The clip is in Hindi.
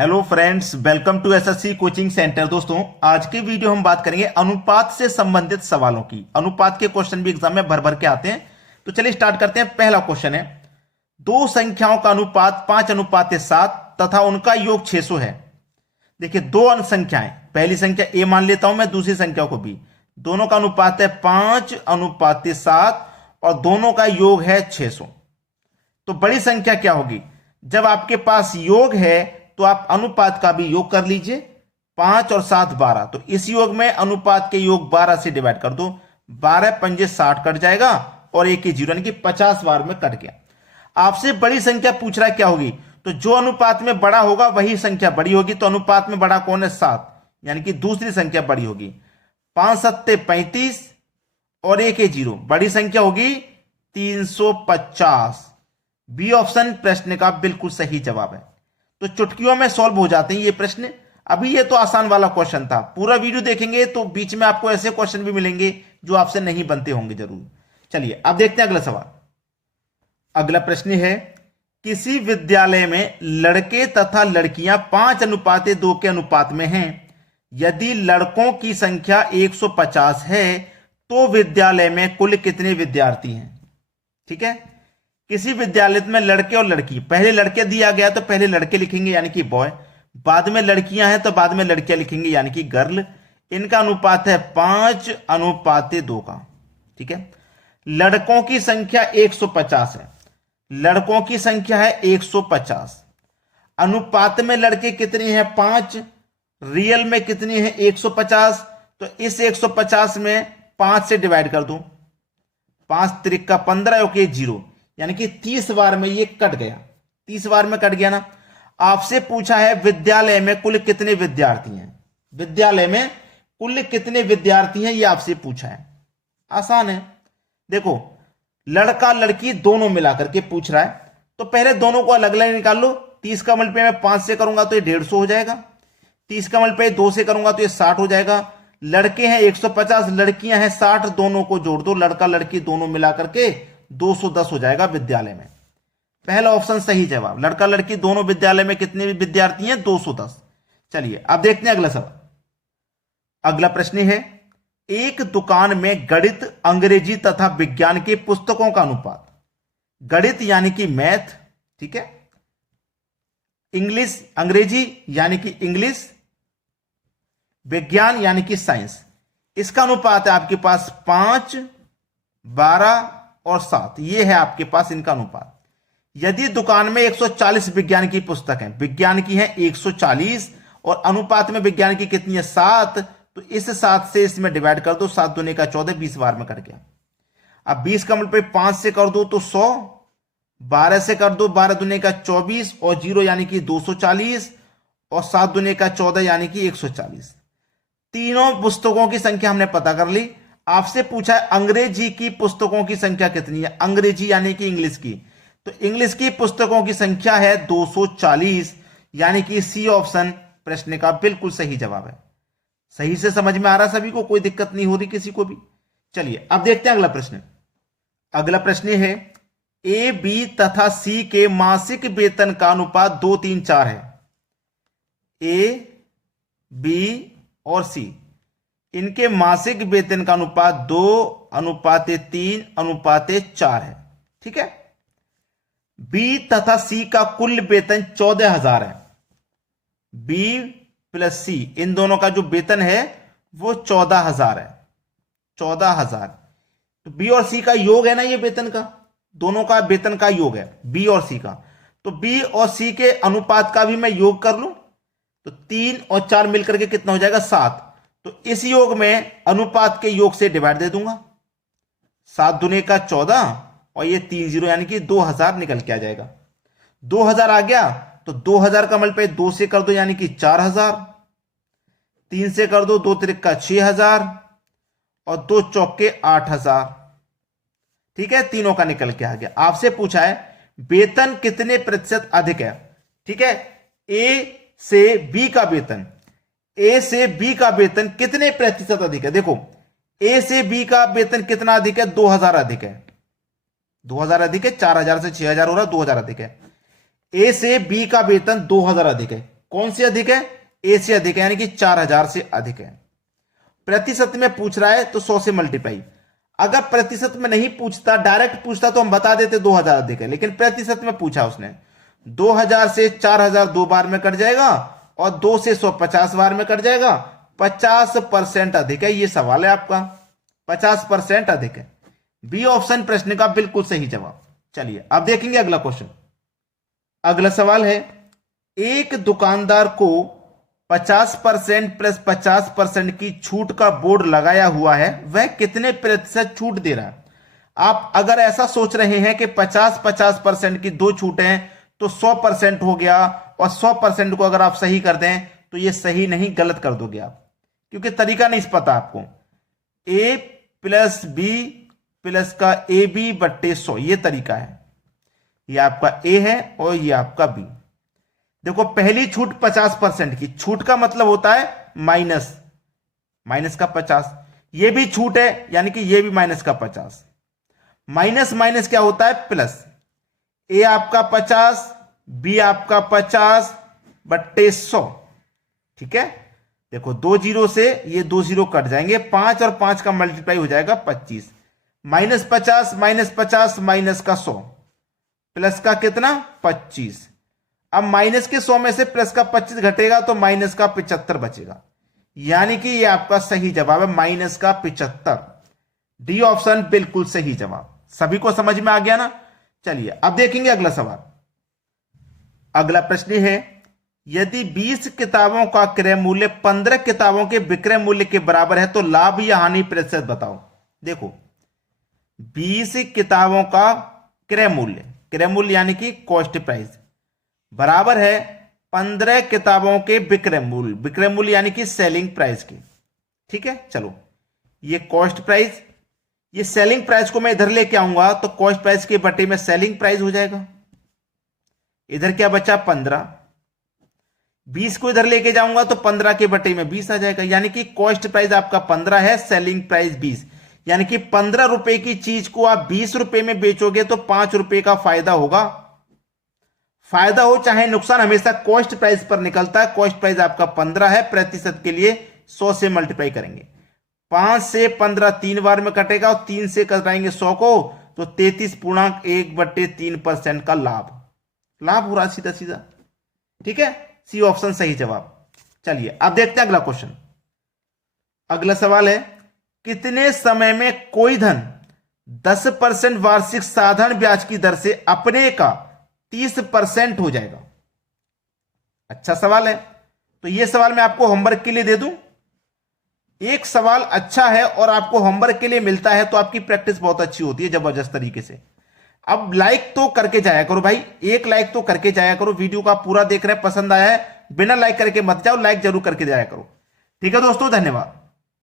Hello friends, welcome to SSC coaching centre. दोस्तों, आज की वीडियो हम बात करेंगे अनुपात से संबंधित सवालों की। अनुपात के क्वेश्चन भी एग्जाम में भर भर के आते हैं, तो चलिए स्टार्ट करते हैं। पहला क्वेश्चन है, दो संख्याओं का अनुपात 5:7 तथा उनका योग 600 है। देखिए, दो अंक संख्याएं, पहली संख्या ए मान लेता हूं मैं, दूसरी संख्या को बी। दोनों का अनुपात है 5:7 और दोनों का योग है 600। तो बड़ी संख्या क्या होगी? जब आपके पास योग है तो आप अनुपात का भी योग कर लीजिए। 5 और 7 12, तो इस योग में अनुपात के योग 12 से डिवाइड कर दो। 12 पंजे 60 कट जाएगा और एक ही जीरो, यानी कि 50 बार में कट गया। आपसे बड़ी संख्या पूछ रहा है क्या होगी, तो जो अनुपात में बड़ा होगा वही संख्या बड़ी होगी। तो अनुपात में बड़ा कौन है? 7, यानी कि दूसरी संख्या बड़ी होगी। 5 सत्ते 35 और एक ही जीरो, बड़ी संख्या होगी 350। बी ऑप्शन प्रश्न का बिल्कुल सही जवाब है। तो चुटकियों में सॉल्व हो जाते हैं ये प्रश्न। अभी ये तो आसान वाला क्वेश्चन था, पूरा वीडियो देखेंगे तो बीच में आपको ऐसे क्वेश्चन भी मिलेंगे जो आपसे नहीं बनते होंगे जरूर। चलिए अब देखते हैं अगला सवाल। अगला प्रश्न है, किसी विद्यालय में लड़के तथा लड़कियां 5:2 के अनुपात में हैं। यदि लड़कों की संख्या 150 है तो विद्यालय में कुल कितने विद्यार्थी हैं? ठीक है, किसी विद्यालय में लड़के और लड़की, पहले लड़के दिया गया तो पहले लड़के लिखेंगे यानी कि बॉय, बाद में लड़कियां हैं तो बाद में लड़कियां लिखेंगे यानी कि गर्ल। इनका अनुपात है 5:2 का। ठीक है, लड़कों की संख्या 150 है, लड़कों की संख्या है 150। अनुपात में लड़के कितने हैं? 5। रियल में कितने हैं? 150। तो इस 150 में 5 से डिवाइड कर दो। 5 त्रिका 15 और 0, यानी कि 30 बार में ये कट गया। 30 बार में कट गया ना। आपसे पूछा है विद्यालय में कुल कितने विद्यार्थी हैं। विद्यालय में कुल कितने विद्यार्थी हैं ये आपसे पूछा है। आसान है, देखो लड़का लड़की दोनों मिलाकर के पूछ रहा है, तो पहले दोनों को अलग अलग निकाल लो। 30 का मल्टीप्लाई मैं 5 से करूंगा तो ये 150 हो जाएगा। 30 का मल्टीप्लाई 2 से करूंगा तो ये 60 हो जाएगा। लड़के हैं 150, लड़कियां हैं 60, दोनों को जोड़ दो, लड़का लड़की दोनों मिलाकर के 210 हो जाएगा विद्यालय में। पहला ऑप्शन सही जवाब। लड़का लड़की दोनों विद्यालय में कितने विद्यार्थी हैं? 210। चलिए अब देखते हैं अगला सवाल। अगला प्रश्न है, एक दुकान में गणित, अंग्रेजी तथा विज्ञान के पुस्तकों का अनुपात। गणित यानी कि मैथ, ठीक है, इंग्लिश अंग्रेजी यानी कि इंग्लिश, विज्ञान यानी कि साइंस। इसका अनुपात है आपके पास 5, 12 और 7। ये है आपके पास इनका अनुपात। यदि दुकान में 140 विज्ञान की पुस्तक है, विज्ञान की है 140 और अनुपात में विज्ञान की कितनी है? 7, तो इस 7 से इसमें डिवाइड कर दो। 7 दूने का 14, 20 बार में कट गया। अब 20 का मल्टीप्लाई 5 से कर दो तो 100, 12 से कर दो, 12 दूने का 24 और 0 यानी कि 240 और 7 दूने का 14 यानी कि 140। तीनों पुस्तकों की संख्या हमने पता कर ली। आपसे पूछा है अंग्रेजी की पुस्तकों की संख्या कितनी है। अंग्रेजी यानी कि इंग्लिश की, तो इंग्लिश की पुस्तकों की संख्या है 240, यानी कि सी ऑप्शन प्रश्न का बिल्कुल सही जवाब है। सही से समझ में आ रहा सभी को? कोई दिक्कत नहीं हो रही किसी को भी? चलिए अब देखते हैं अगला प्रश्न। अगला प्रश्न है, ए, बी तथा सी के मासिक वेतन का अनुपात 2, 3, 4 है। ए, बी और सी, इनके मासिक वेतन का अनुपात 2:3:4 है। ठीक है, बी तथा सी का कुल वेतन 14,000 है। बी प्लस सी, इन दोनों का जो वेतन है वो 14,000 है। 14,000, तो बी और सी का योग है ना ये वेतन का, दोनों का वेतन का योग है बी और सी का। तो बी और सी के अनुपात का भी मैं योग कर लूं तो 3 और 4 मिलकर के कितना हो जाएगा? 7। तो इस योग में अनुपात के योग से डिवाइड दे दूंगा। 7 दूने का 14 और ये 3 0, यानी कि 2000 निकल के आ जाएगा। 2000 आ गया तो 2000 का मल्टीप्लाई 2 से कर दो यानी कि 4000, 3 से कर दो, 2 त्रिका 6000 और 2 चौके 8000। ठीक है, तीनों का निकल के आ गया। आपसे पूछा है वेतन कितने प्रतिशत अधिक है। ठीक है, ए से बी का वेतन, ए से बी का वेतन कितने प्रतिशत अधिक है? देखो ए से बी का वेतन कितना अधिक है? 2000 अधिक है। 2000 अधिक है, 4000 से 6000 हो रहा है, 2000 अधिक है। ए से बी का वेतन 2000 अधिक है। कौन सी अधिक है? ए से अधिक है, यानी कि 4000 से अधिक है। प्रतिशत में पूछ रहा है तो 100 से मल्टीप्लाई। अगर प्रतिशत में नहीं पूछता, डायरेक्ट पूछता तो हम बता देते 2000 अधिक है, लेकिन प्रतिशत में पूछा उसने। 2000 से 4000 दो बार में कट जाएगा और 2 से 100 50 बार में कट जाएगा। 50% अधिक है, ये सवाल है आपका। 50% अधिक है। बी ऑप्शन प्रश्न का बिल्कुल सही जवाब। चलिए अब देखेंगे अगला क्वेश्चन। अगला सवाल है, एक दुकानदार को 50% प्लस 50% की छूट का बोर्ड लगाया हुआ है, वह कितने प्रतिशत छूट दे रहा है? आप अगर ऐसा सोच रहे हैं कि 50-50% की दो छूटें हैं तो 100% हो गया, और 100% को अगर आप सही कर दें तो ये सही नहीं, गलत कर दोगे आप, क्योंकि तरीका नहीं पता आपको। ए प्लस बी प्लस का ए बी बट्टे 100, ये तरीका है। ये आपका ए है और ये आपका बी। देखो पहली छूट 50% की, छूट का मतलब होता है माइनस, माइनस का 50। ये भी छूट है, यानी कि ये भी माइनस का 50। माइनस माइनस क्या होता है? प्लस। ए आपका 50, बी आपका 50 बट्टे 100, ठीक है। देखो 2 जीरो से ये 2 जीरो कट जाएंगे, 5 और 5 का मल्टीप्लाई हो जाएगा 25। माइनस 50 माइनस 50 माइनस का 100 प्लस का कितना? 25। अब माइनस के 100 में से प्लस का 25 घटेगा तो माइनस का 75 बचेगा, यानी कि ये आपका सही जवाब है, माइनस का 75। डी ऑप्शन बिल्कुल सही जवाब। सभी को समझ में आ गया ना? चलिए अब देखेंगे अगला सवाल। अगला प्रश्न है, यदि 20 किताबों का क्रय मूल्य 15 किताबों के विक्रय मूल्य के बराबर है तो लाभ या हानि प्रतिशत बताओ। देखो 20 किताबों का क्रय मूल्य, क्रय मूल्य यानी कि कॉस्ट प्राइस, बराबर है 15 किताबों के विक्रय मूल्य, विक्रय मूल्य यानी कि सेलिंग प्राइस के, ठीक है। चलो ये कॉस्ट प्राइस, ये सेलिंग प्राइस को मैं इधर लेके आऊंगा तो कॉस्ट प्राइस के बटे में सेलिंग प्राइस हो जाएगा। इधर क्या बचा? 15। 20 को इधर लेके जाऊंगा तो 15 के बटे में 20 आ जाएगा, यानी कि कॉस्ट प्राइस आपका 15 है, सेलिंग प्राइस 20, यानी कि 15 रुपए की चीज को आप 20 रुपए में बेचोगे तो 5 रुपए का फायदा होगा। फायदा हो चाहे नुकसान, हमेशा कॉस्ट प्राइस पर निकलता है। कॉस्ट प्राइस आपका 15 है, प्रतिशत के लिए 100 से मल्टीप्लाई करेंगे। 5 से 15 3 बार में कटेगा और 3 से कटाएंगे 100 को, तो 33.1/3% का लाभ, लाभ हो रहा सीधा सीधा, ठीक है। सी ऑप्शन सही जवाब। चलिए अब देखते हैं अगला क्वेश्चन। अगला सवाल है, कितने समय में कोई धन 10% वार्षिक साधारण ब्याज की दर से अपने का 30% हो जाएगा? अच्छा सवाल है, तो यह सवाल मैं आपको होमवर्क के लिए दे दूं। एक सवाल अच्छा है और आपको होमवर्क के लिए मिलता है तो आपकी प्रैक्टिस बहुत अच्छी होती है, जबरदस्त तरीके से। अब लाइक तो करके जाया करो भाई, एक लाइक तो करके जाया करो। वीडियो का पूरा देख रहे हैं, पसंद आया है, बिना लाइक करके मत जाओ, लाइक जरूर करके जाया करो, ठीक है दोस्तों। धन्यवाद।